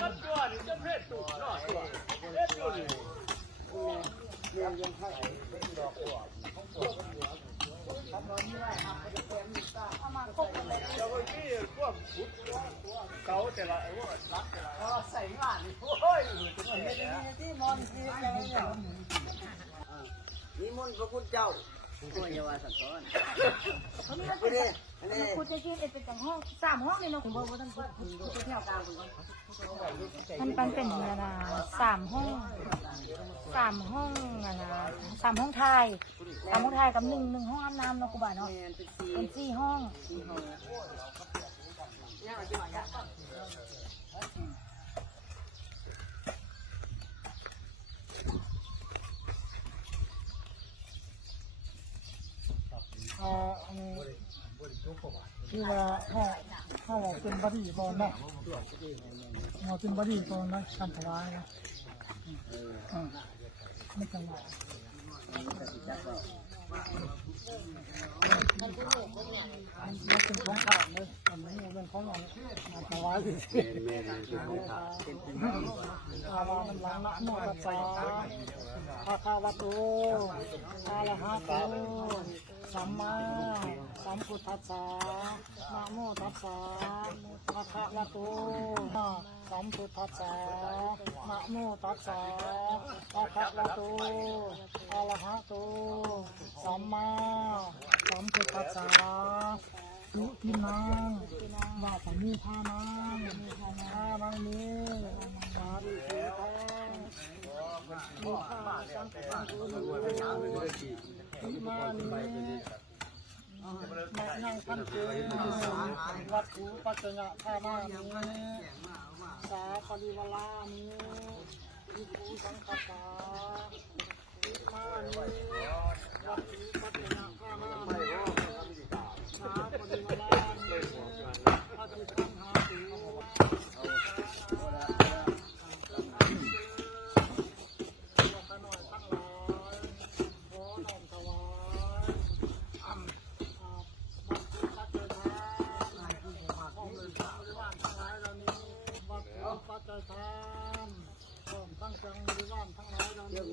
ก็ตัวนี่จะเพศตัวเนาะตัวเพศตัวนี่เรียนยังไงดอกหัวทำนองนี้ได้ครับก็จะเป็นมิตรเข้ามาครบเลยเดี๋ยวนี้พวกเก่าแต่ละว่ารักแต่ละใส่งานนี่โอ้ยที่มอนที่อะไรเนี่ยนิมนต์พระคุณเจ้าผู้เยาวสันตอนคุณจะคิดเป็นจังห้อง3 ห้องนี่เนาะคุณบอกว่าท่านคุณจะเที่ยวกลางมันเป็นนะ3 ห้อง3 ห้องนะ3 ห้องไทย3 ห้องไทยกับ1 ห้องอาบน้ำเนาะคุณบ่าเนาะเป็น4 ห้องคือว่าห้องเป็นบอดี้บอลเนาะเราเป็นบอดี้บอลนะทำถวายนะไม่จังหวะมันเป็นของข้าวเลยมันไม่เป็นของเราถวายอาลามันล้างละโมตัสสะภะคะวะโตอะระหะโตสัมมาสัมพุทธัสสะนะโมตัสสะภะคะวะโตสัมพุทธัสสะนะโมตัสสะภะคะวะโตอะระหะโตสัมมาสัมพุทธัสสะสุทินังว่าสามีทานังทานังนี้สาธุเถิดมีข้าสังฆทานทุมานีมานั่งพันเตวัตถุปัจจยะธานานีสาปริวลานีอิภูสังฆปาทุมานีวัตถุปัจจยะธานานีสาปริวลานีปฏิคันหาติปัจจัยทานทั้งจังบริวารทั้งหลายเราเนี่ย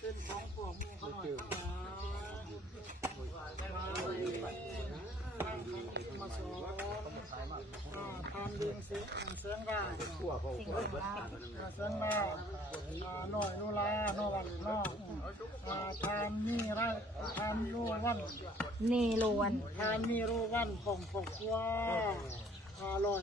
เป็นของพวกมือขน่อยทั้งหลายมาสอนทำเลี้ยงเสียงได้เสียงได้หน่อยนูลาโนวันนอทำนี่ไรทำโลวันนี่ล้วน ทำนี่โลวันของพวกว่าอร่อย